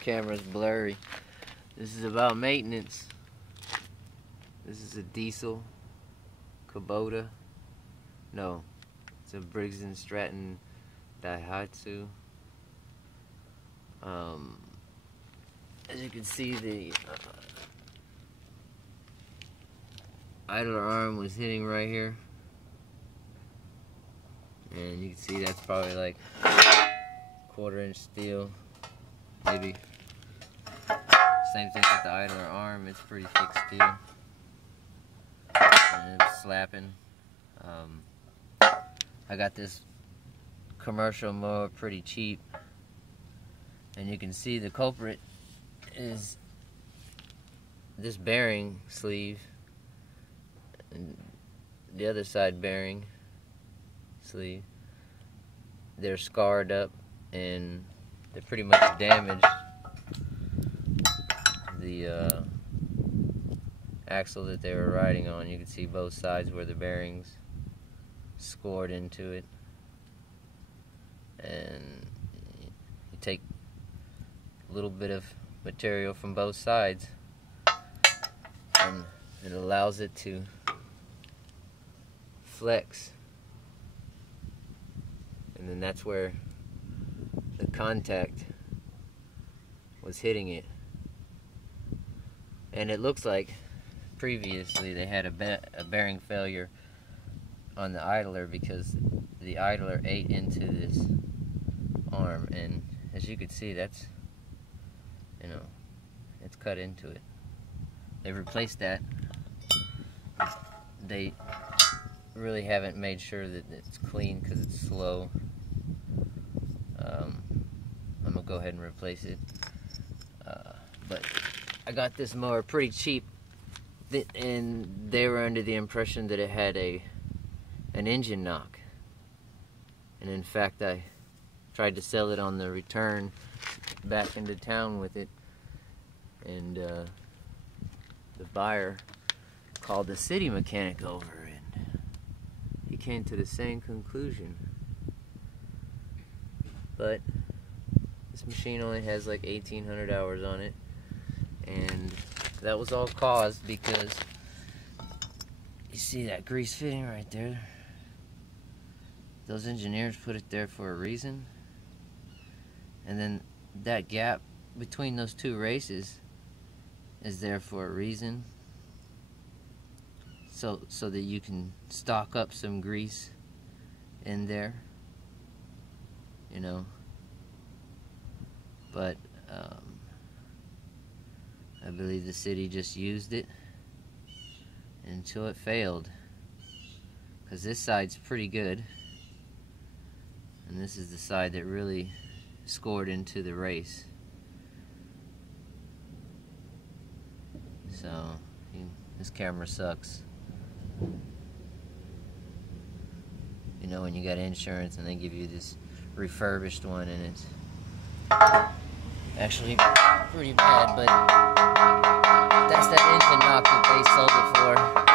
camera's blurry. This is about maintenance. This is a diesel Kubota. No, it's a Briggs & Stratton Daihatsu. As you can see, the idler arm was hitting right here, and you can see that's probably like 1/4 inch steel, maybe. Same thing with the idler arm, it's pretty thick steel, and it was slapping. I got this commercial mower pretty cheap, and you can see the culprit is this bearing sleeve and the other side bearing sleeve. They're scarred up and they're pretty much damaged. The axle that they were riding on, you can see both sides where the bearings scored into it, and you take a little bit of material from both sides and it allows it to flex, and then that's where the contact was hitting it. And it looks like previously they had a bearing failure on the idler because the idler ate into this arm, and as you can see, that's, you know, it's cut into it. They replaced that. They really haven't made sure that it's clean because it's slow. I'm gonna go ahead and replace it. But I got this mower pretty cheap, and they were under the impression that it had an engine knock. And in fact, I tried to sell it on the return back into town with it, and the buyer called the city mechanic over, and he came to the same conclusion. But this machine only has like 1,800 hours on it, and that was all caused because you see that grease fitting right there? Those engineers put it there for a reason, and then that gap between those two races is there for a reason, so that you can stock up some grease in there, you know. But I believe the city just used it until it failed, because this side's pretty good, and this is the side that really scored into the race. So this camera sucks. You know, when you got insurance and they give you this refurbished one, and it's actually pretty bad, but that's that engine knock that they sold it for.